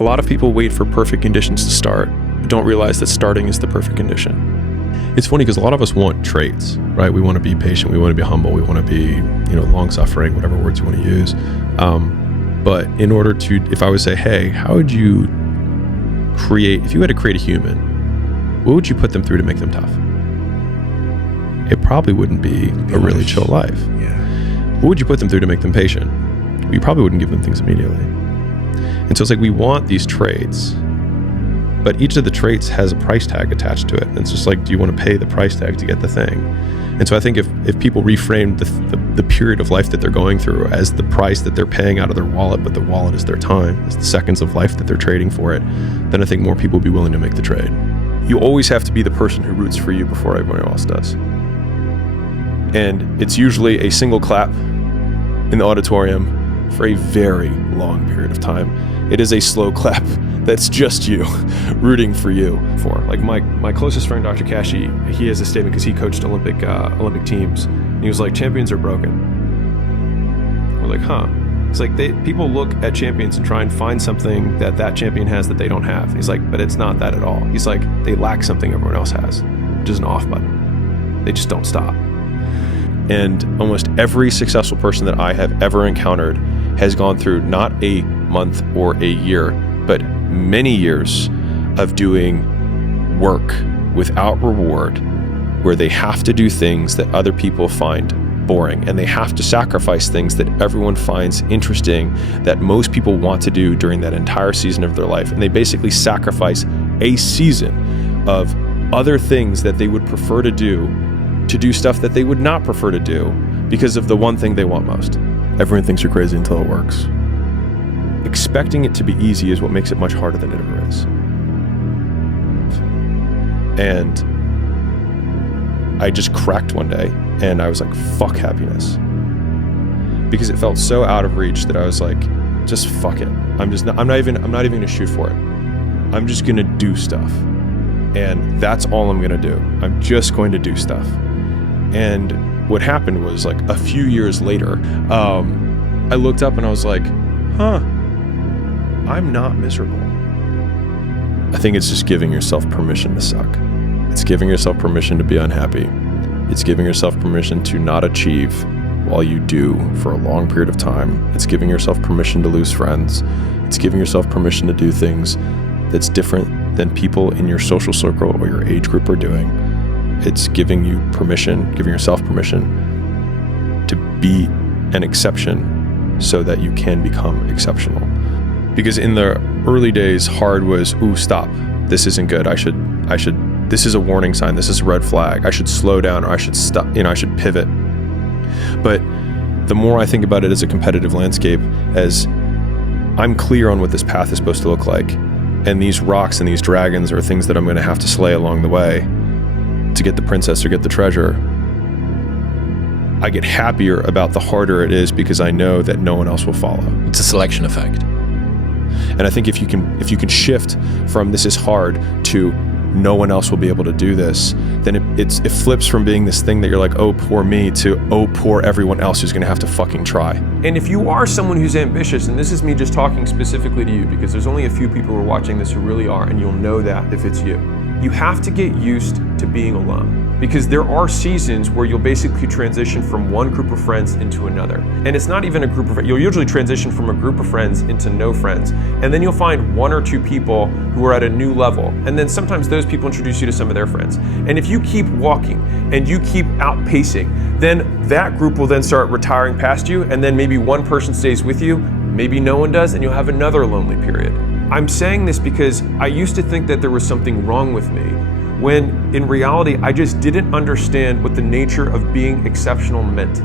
A lot of people wait for perfect conditions to start, but don't realize that starting is the perfect condition. It's funny because a lot of us want traits, right? We want to be patient, we want to be humble, we want to be, long-suffering, whatever words you want to use. But in order to, if I would say, hey, how would you if you had to create a human, what would you put them through to make them tough? It probably wouldn't be a really chill life. Yeah. What would you put them through to make them patient? Well, you probably wouldn't give them things immediately. And so it's like we want these traits, but each of the traits has a price tag attached to it. And it's just like, do you want to pay the price tag to get the thing? And so I think if people reframe the period of life that they're going through as the price that they're paying out of their wallet, but the wallet is their time, it's the seconds of life that they're trading for it, then I think more people will be willing to make the trade. You always have to be the person who roots for you before everyone else does. And it's usually a single clap in the auditorium for a very long period of time. It is a slow clap that's just you rooting for you. Like my closest friend, Dr. Kashi, he has a statement because he coached Olympic teams. And he was like, champions are broken. We're like, huh? It's like people look at champions and try and find something that champion has that they don't have. He's like, but it's not that at all. He's like, they lack something everyone else has, which is an off button. They just don't stop. And almost every successful person that I have ever encountered has gone through not a month or a year, but many years of doing work without reward, where they have to do things that other people find boring, and they have to sacrifice things that everyone finds interesting, that most people want to do during that entire season of their life. And they basically sacrifice a season of other things that they would prefer to do stuff that they would not prefer to do because of the one thing they want most. Everyone thinks you're crazy until it works. Expecting it to be easy is what makes it much harder than it ever is. And I just cracked one day and I was like, fuck happiness. Because it felt so out of reach that I was like, just fuck it. I'm not even gonna shoot for it. I'm just gonna do stuff. And that's all I'm gonna do. I'm just going to do stuff. And what happened was, like, a few years later, I looked up and I was like, I'm not miserable. I think it's just giving yourself permission to suck. It's giving yourself permission to be unhappy. It's giving yourself permission to not achieve while you do for a long period of time. It's giving yourself permission to lose friends. It's giving yourself permission to do things that's different than people in your social circle or your age group are doing. It's giving yourself permission to be an exception so that you can become exceptional. Because in the early days, hard was, stop. This isn't good. This is a warning sign. This is a red flag. I should slow down, or I should stop, I should pivot. But the more I think about it as a competitive landscape, as I'm clear on what this path is supposed to look like, and these rocks and these dragons are things that I'm going to have to slay along the way to get the princess or get the treasure, I get happier about the harder it is because I know that no one else will follow. It's a selection effect. And I think if you can shift from this is hard to no one else will be able to do this, then it flips from being this thing that you're like, oh, poor me, to oh, poor everyone else who's going to have to fucking try. And if you are someone who's ambitious, and this is me just talking specifically to you because there's only a few people who are watching this who really are, and you'll know that if it's you. You have to get used to being alone, because there are seasons where you'll basically transition from one group of friends into another. And it's not even a group of friends. You'll usually transition from a group of friends into no friends. And then you'll find one or two people who are at a new level. And then sometimes those people introduce you to some of their friends. And if you keep walking and you keep outpacing, then that group will then start retiring past you. And then maybe one person stays with you, maybe no one does, and you'll have another lonely period. I'm saying this because I used to think that there was something wrong with me, when in reality, I just didn't understand what the nature of being exceptional meant.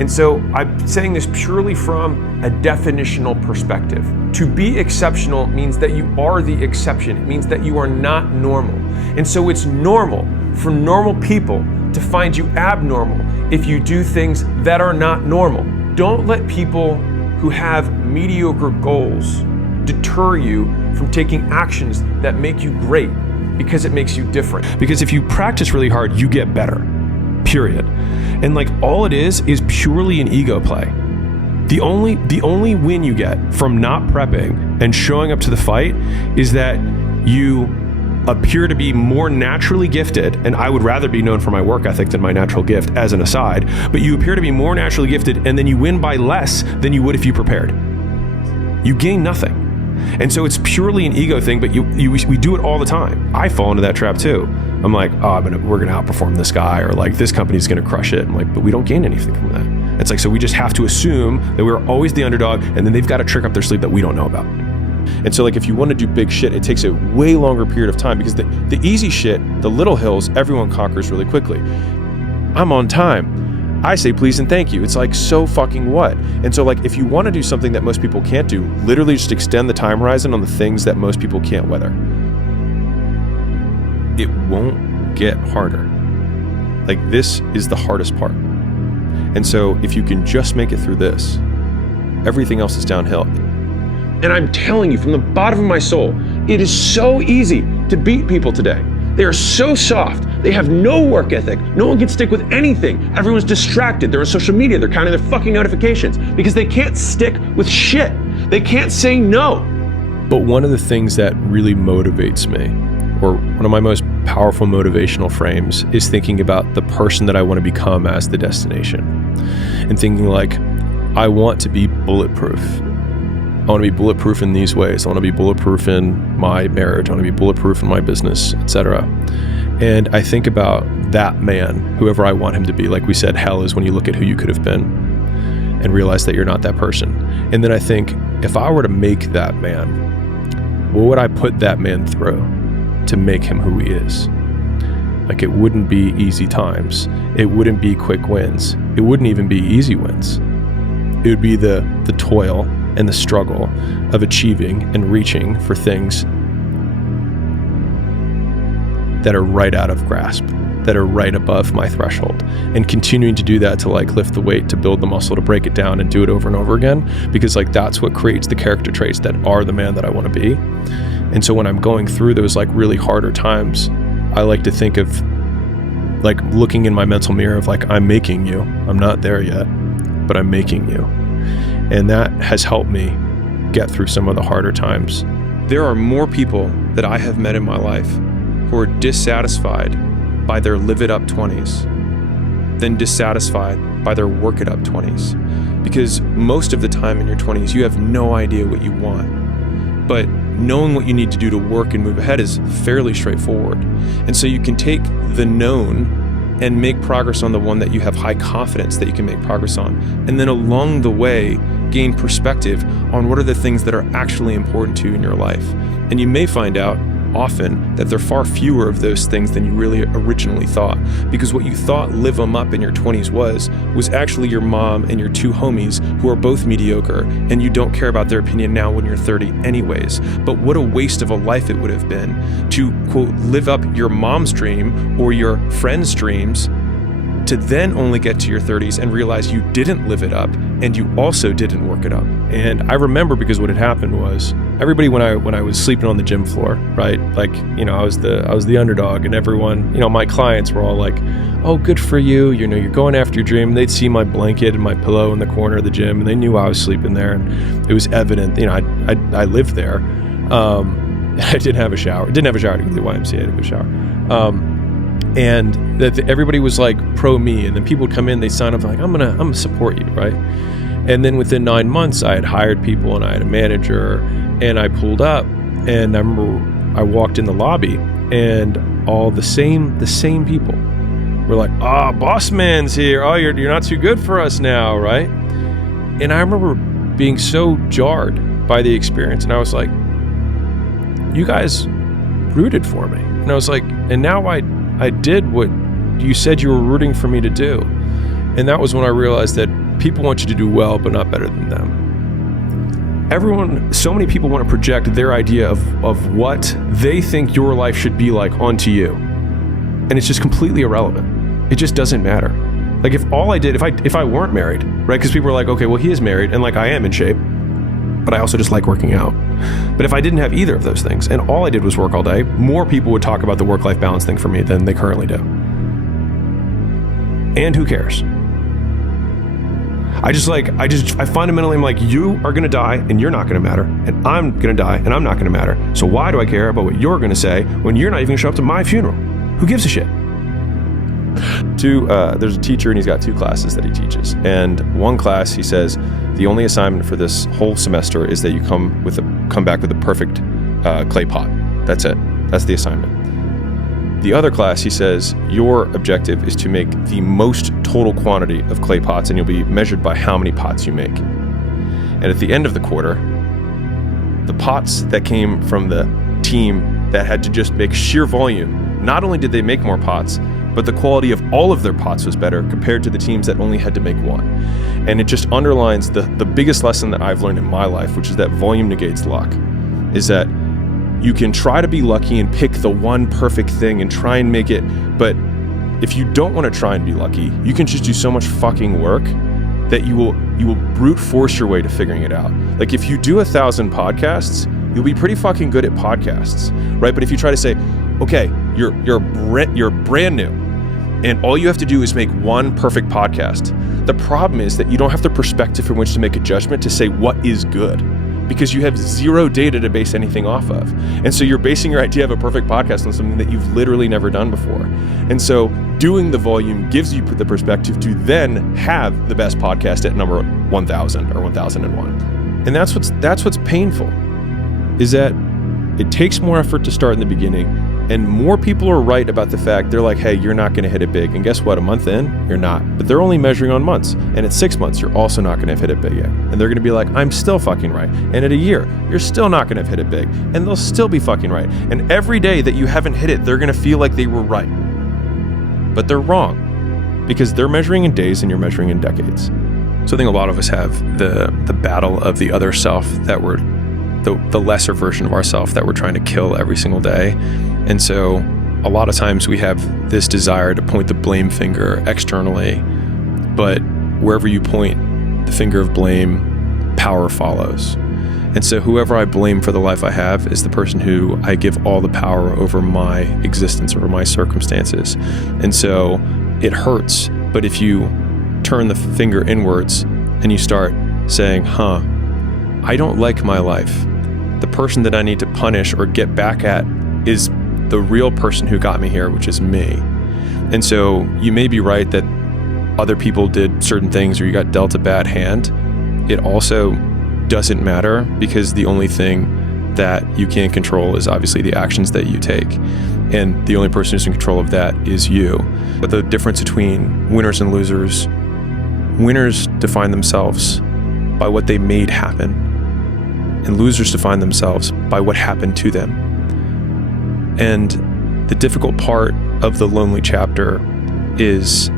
And so I'm saying this purely from a definitional perspective. To be exceptional means that you are the exception. It means that you are not normal. And so it's normal for normal people to find you abnormal if you do things that are not normal. Don't let people who have mediocre goals deter you from taking actions that make you great, because it makes you different. Because if you practice really hard, you get better, period. And like all it is purely an ego play. The only win you get from not prepping and showing up to the fight is that you appear to be more naturally gifted, and I would rather be known for my work ethic than my natural gift, as an aside, but you appear to be more naturally gifted, and then you win by less than you would if you prepared. You gain nothing. And so it's purely an ego thing, but we do it all the time. I fall into that trap too. I'm like, oh, we're gonna outperform this guy, or like this company's gonna crush it. I'm like, but we don't gain anything from that. It's like, so we just have to assume that we're always the underdog, and then they've got a trick up their sleeve that we don't know about. And so like, if you want to do big shit, it takes a way longer period of time, because the easy shit, the little hills, everyone conquers really quickly. I'm on time. I say please and thank you. It's like, so fucking what? And so like, if you want to do something that most people can't do, literally just extend the time horizon on the things that most people can't weather. It won't get harder. Like, this is the hardest part. And so if you can just make it through this, everything else is downhill. And I'm telling you from the bottom of my soul, it is so easy to beat people today. They are so soft. They have no work ethic. No one can stick with anything. Everyone's distracted. They're on social media. They're counting their fucking notifications because they can't stick with shit. They can't say no. But one of the things that really motivates me, or one of my most powerful motivational frames, is thinking about the person that I want to become as the destination. And thinking like, I want to be bulletproof. I want to be bulletproof in these ways. I want to be bulletproof in my marriage. I want to be bulletproof in my business, etc. And I think about that man, whoever I want him to be. Like we said, hell is when you look at who you could have been and realize that you're not that person. And then I think, if I were to make that man, what would I put that man through to make him who he is? Like, it wouldn't be easy times. It wouldn't be quick wins. It wouldn't even be easy wins. It would be the toil and the struggle of achieving and reaching for things that are right out of grasp, that are right above my threshold, and continuing to do that to like lift the weight, to build the muscle, to break it down and do it over and over again, because like that's what creates the character traits that are the man that I want to be. And so when I'm going through those like really harder times, I like to think of like looking in my mental mirror of like, I'm making you. I'm not there yet, but I'm making you. And that has helped me get through some of the harder times. There are more people that I have met in my life who are dissatisfied by their live it up 20s than dissatisfied by their work it up 20s. Because most of the time in your 20s, you have no idea what you want. But knowing what you need to do to work and move ahead is fairly straightforward. And so you can take the known and make progress on the one that you have high confidence that you can make progress on. And then along the way, gain perspective on what are the things that are actually important to you in your life. And you may find out often that there are far fewer of those things than you really originally thought, because what you thought live them up in your 20s was actually your mom and your two homies who are both mediocre, and you don't care about their opinion now when you're 30 anyways. But what a waste of a life it would have been to, quote, live up your mom's dream or your friend's dreams, to then only get to your 30s and realize you didn't live it up and you also didn't work it up. And I remember, because what had happened was, everybody when I was sleeping on the gym floor, right? Like, you know, I was the underdog, and everyone, you know, my clients were all like, "Oh, good for you. You know, you're going after your dream." And they'd see my blanket and my pillow in the corner of the gym, and they knew I was sleeping there, and it was evident. You know, I lived there. I didn't have a shower. Didn't have a shower to go to the YMCA. I had a good shower. And that everybody was like pro me, and then people would come in, they sign up like, I'm gonna support you, right? And then within 9 months, I had hired people and I had a manager, and I pulled up, and I remember I walked in the lobby, and all the same people were like, "Oh, boss man's here. Oh, you're not too good for us now, right?" And I remember being so jarred by the experience, and I was like, "You guys rooted for me," and I was like, "And now I did what you said you were rooting for me to do." And that was when I realized that people want you to do well, but not better than them. So many people want to project their idea of what they think your life should be like onto you. And it's just completely irrelevant. It just doesn't matter. Like, if all I did, if I weren't married, right? Because people are like, okay, well, he is married, and like, I am in shape, but I also just like working out. But if I didn't have either of those things, and all I did was work all day, more people would talk about the work-life balance thing for me than they currently do. And who cares? I fundamentally am like, you are gonna die and you're not gonna matter, and I'm gonna die and I'm not gonna matter. So why do I care about what you're gonna say when you're not even gonna show up to my funeral? Who gives a shit? There's a teacher and he's got 2 classes that he teaches. And one class, he says, the only assignment for this whole semester is that you come back with a perfect clay pot. That's it. That's the assignment. The other class, he says, your objective is to make the most total quantity of clay pots, and you'll be measured by how many pots you make. And at the end of the quarter, the pots that came from the team that had to just make sheer volume, not only did they make more pots, but the quality of all of their pots was better compared to the teams that only had to make one. And it just underlines the biggest lesson that I've learned in my life, which is that volume negates luck, is that you can try to be lucky and pick the one perfect thing and try and make it, but if you don't want to try and be lucky, you can just do so much fucking work that you will brute force your way to figuring it out. Like if you do 1,000 podcasts, you'll be pretty fucking good at podcasts, right? But if you try to say, okay, you're brand new, and all you have to do is make one perfect podcast. The problem is that you don't have the perspective from which to make a judgment to say what is good, because you have zero data to base anything off of. And so you're basing your idea of a perfect podcast on something that you've literally never done before. And so doing the volume gives you the perspective to then have the best podcast at number 1,000 or 1,001. And that's what's painful, is that it takes more effort to start in the beginning, and more people are right about the fact, they're like, hey, you're not gonna hit it big. And guess what, a month in, you're not. But they're only measuring on months. And at 6 months, you're also not gonna have hit it big yet. And they're gonna be like, I'm still fucking right. And at a year, you're still not gonna have hit it big. And they'll still be fucking right. And every day that you haven't hit it, they're gonna feel like they were right. But they're wrong, because they're measuring in days and you're measuring in decades. So I think a lot of us have the battle of the other self, that we're the lesser version of ourself that we're trying to kill every single day. And so a lot of times we have this desire to point the blame finger externally, but wherever you point the finger of blame, power follows. And so whoever I blame for the life I have is the person who I give all the power over my existence, over my circumstances. And so it hurts, but if you turn the finger inwards and you start saying, I don't like my life. The person that I need to punish or get back at is the real person who got me here, which is me. And so you may be right that other people did certain things or you got dealt a bad hand. It also doesn't matter, because the only thing that you can't control is obviously the actions that you take. And the only person who's in control of that is you. But the difference between winners and losers, winners define themselves by what they made happen, and losers define themselves by what happened to them. And the difficult part of the lonely chapter is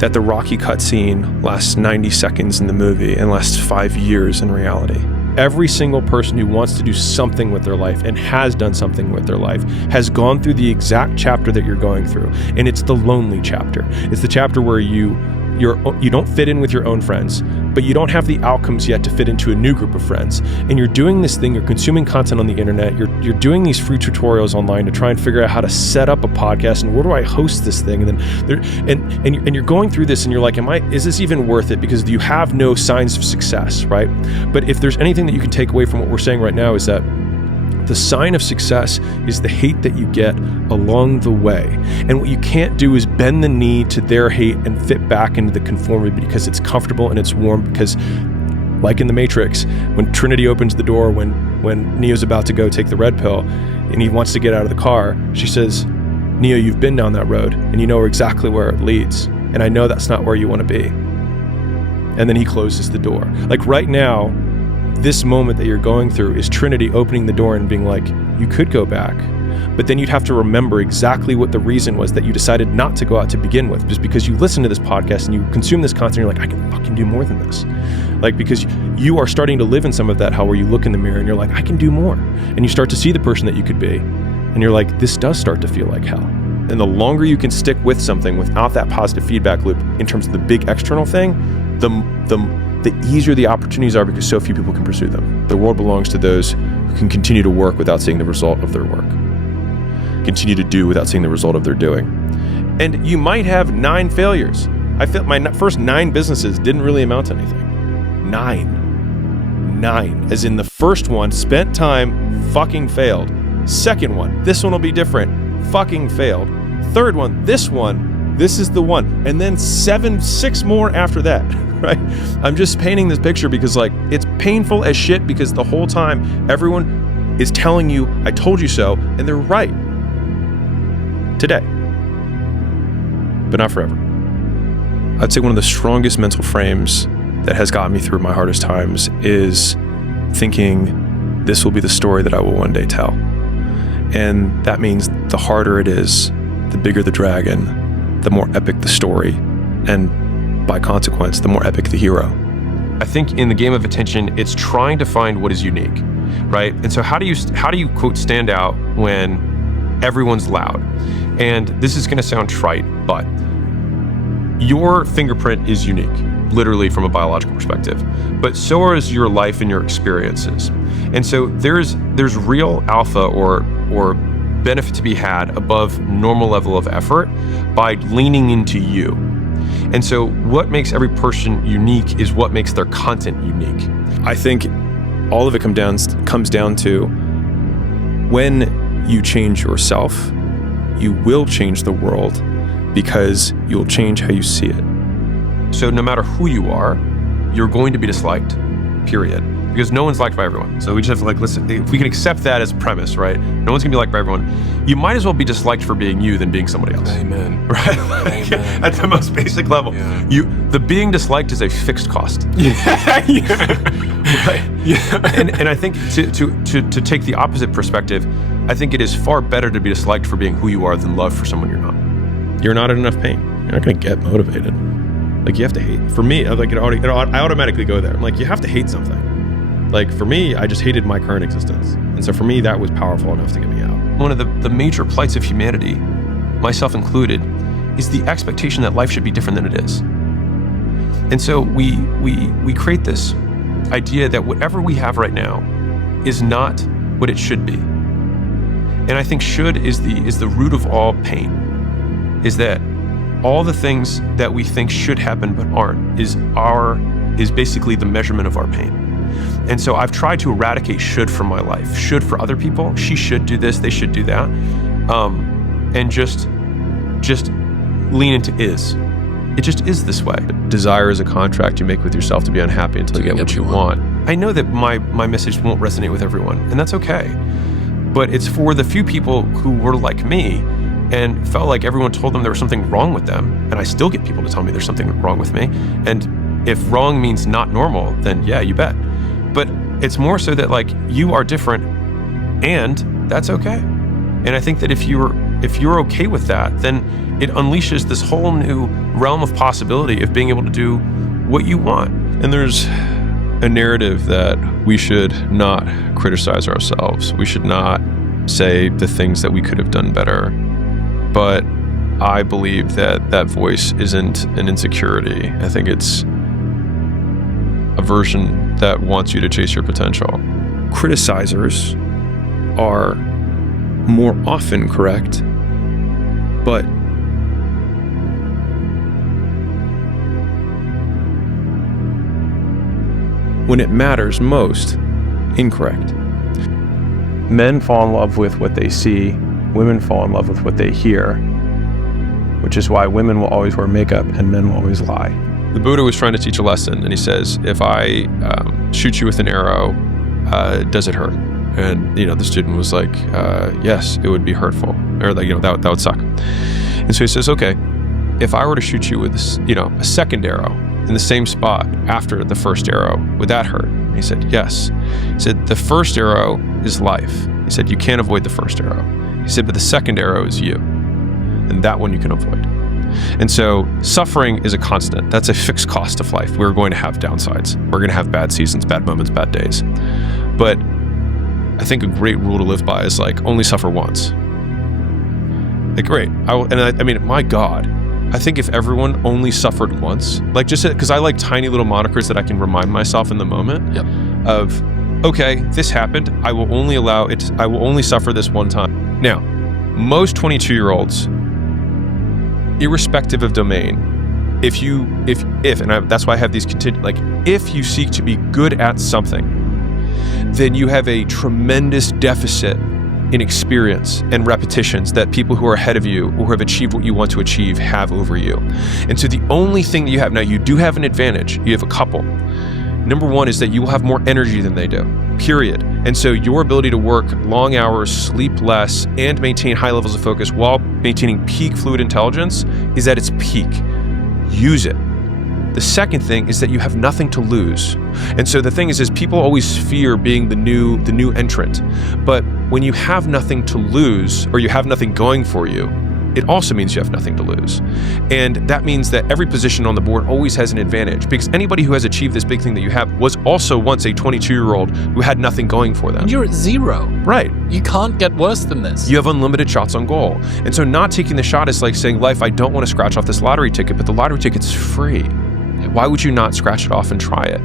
that the Rocky cutscene lasts 90 seconds in the movie and lasts 5 years in reality. Every single person who wants to do something with their life and has done something with their life has gone through the exact chapter that you're going through. And it's the lonely chapter. It's the chapter where you don't fit in with your own friends, but you don't have the outcomes yet to fit into a new group of friends. And you're doing this thing, you're consuming content on the internet, you're doing these free tutorials online to try and figure out how to set up a podcast and where do I host this thing? And then you're going through this and you're like, is this even worth it? Because you have no signs of success, right? But if there's anything that you can take away from what we're saying right now, is that the sign of success is the hate that you get along the way. And what you can't do is bend the knee to their hate and fit back into the conformity because it's comfortable and it's warm. Because like in the Matrix, when Trinity opens the door, when Neo's about to go take the red pill and he wants to get out of the car, she says, Neo, you've been down that road and you know exactly where it leads. And I know that's not where you want to be. And then he closes the door. Like right now, this moment that you're going through is Trinity opening the door and being like, you could go back, but then you'd have to remember exactly what the reason was that you decided not to go out to begin with, just because you listen to this podcast and you consume this content, you're like, I can fucking do more than this. Like, because you are starting to live in some of that hell where you look in the mirror and you're like, I can do more. And you start to see the person that you could be. And you're like, this does start to feel like hell. And the longer you can stick with something without that positive feedback loop in terms of the big external thing, the easier the opportunities are, because so few people can pursue them. The world belongs to those who can continue to work without seeing the result of their work, continue to do without seeing the result of their doing. And you might have 9 failures. I felt my first 9 businesses didn't really amount to anything. 9. As in the first one, spent time, fucking failed. Second one, this one will be different, fucking failed. Third one, this is the one. And then 6 more after that, right? I'm just painting this picture because like, it's painful as shit because the whole time everyone is telling you, I told you so, and they're right. Today. But not forever. I'd say one of the strongest mental frames that has gotten me through my hardest times is thinking this will be the story that I will one day tell. And that means the harder it is, the bigger the dragon, the more epic the story, and by consequence, the more epic the hero. I think in the game of attention, it's trying to find what is unique, right? And so how do you quote stand out when everyone's loud? And this is going to sound trite, but your fingerprint is unique, literally from a biological perspective, but so is your life and your experiences. And so there's real alpha or benefit to be had above normal level of effort by leaning into you. And so what makes every person unique is what makes their content unique. I think all of it comes down to when you change yourself, you will change the world because you'll change how you see it. So no matter who you are, you're going to be disliked, period. Because no one's liked by everyone. So we just have to like, listen, if we can accept that as a premise, right? No one's gonna be liked by everyone. You might as well be disliked for being you than being somebody else. Amen. Right? Amen. At the most basic level. Yeah. The being disliked is a fixed cost. Yeah. Right? Yeah. And I think to take the opposite perspective, I think it is far better to be disliked for being who you are than loved for someone you're not. You're not in enough pain. You're not gonna get motivated. Like you have to hate. For me, I automatically go there. I'm like, you have to hate something. Like for me, I just hated my current existence. And so for me, that was powerful enough to get me out. One of the major plights of humanity, myself included, is the expectation that life should be different than it is. And so we create this idea that whatever we have right now is not what it should be. And I think should is the root of all pain. Is that all the things that we think should happen but aren't is basically the measurement of our pain. And so I've tried to eradicate should from my life. Should for other people, she should do this, they should do that. And just lean into is. It just is this way. Desire is a contract you make with yourself to be unhappy until you get what you want. I know that my message won't resonate with everyone, and that's okay. But it's for the few people who were like me and felt like everyone told them there was something wrong with them, and I still get people to tell me there's something wrong with me. And if wrong means not normal, then yeah, you bet. But it's more so that like you are different, and that's okay. And I think that if you're okay with that, then it unleashes this whole new realm of possibility of being able to do what you want. And there's a narrative that we should not criticize ourselves. We should not say the things that we could have done better. But I believe that voice isn't an insecurity. I think it's a version that wants you to chase your potential. Criticizers are more often correct, but when it matters most, incorrect. Men fall in love with what they see, women fall in love with what they hear, which is why women will always wear makeup and men will always lie. The Buddha was trying to teach a lesson, and he says, if I shoot you with an arrow, does it hurt? And, the student was like, yes, it would be hurtful, or like, that would suck. And so he says, okay, if I were to shoot you with, a second arrow in the same spot after the first arrow, would that hurt? And he said, yes. He said, the first arrow is life. He said, you can't avoid the first arrow. He said, but the second arrow is you. And that one you can avoid. And so suffering is a constant. That's a fixed cost of life. We're going to have downsides. We're going to have bad seasons, bad moments, bad days. But I think a great rule to live by is like, only suffer once. Like, great. I mean, my God, I think if everyone only suffered once, like just because I like tiny little monikers that I can remind myself in the moment of, okay, this happened. I will only suffer this one time. Now, most 22-year-olds, irrespective of domain, that's why I have these if you seek to be good at something, then you have a tremendous deficit in experience and repetitions that people who are ahead of you or who have achieved what you want to achieve have over you. And so the only thing that you have now, you do have an advantage. You have a couple. Number one is that you will have more energy than they do, period. And so your ability to work long hours, sleep less, and maintain high levels of focus while maintaining peak fluid intelligence is at its peak. Use it. The second thing is that you have nothing to lose. And so the thing is people always fear being the new entrant. But when you have nothing to lose, or you have nothing going for you, it also means you have nothing to lose. And that means that every position on the board always has an advantage, because anybody who has achieved this big thing that you have was also once a 22-year-old who had nothing going for them. You're at 0. Right. You can't get worse than this. You have unlimited shots on goal. And so not taking the shot is like saying, life, I don't want to scratch off this lottery ticket, but the lottery ticket's free. Why would you not scratch it off and try it?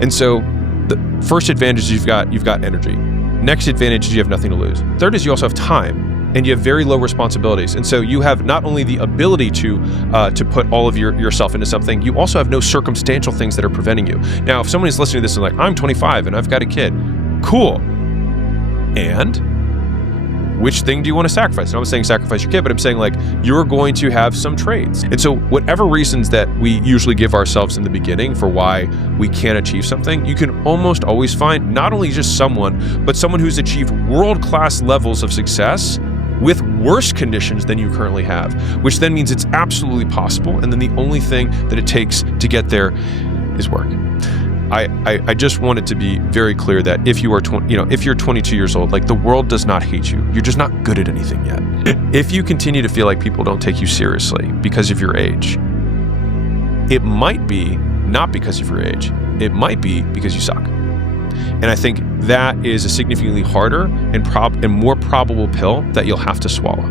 And so the first advantage is you've got energy. Next advantage is you have nothing to lose. Third is you also have time, and you have very low responsibilities. And so you have not only the ability to put all of yourself into something, you also have no circumstantial things that are preventing you. Now, if someone is listening to this and like, I'm 25 and I've got a kid, cool. And which thing do you want to sacrifice? And I'm not saying sacrifice your kid, but I'm saying like you're going to have some trades. And so whatever reasons that we usually give ourselves in the beginning for why we can't achieve something, you can almost always find not only just someone, but someone who's achieved world-class levels of success with worse conditions than you currently have, which then means it's absolutely possible. And then the only thing that it takes to get there is work. I just want it to be very clear that if you are if you're 22 years old, like the world does not hate you. You're just not good at anything yet. If you continue to feel like people don't take you seriously because of your age, it might be not because of your age. It might be because you suck. And I think that is a significantly harder and more probable pill that you'll have to swallow.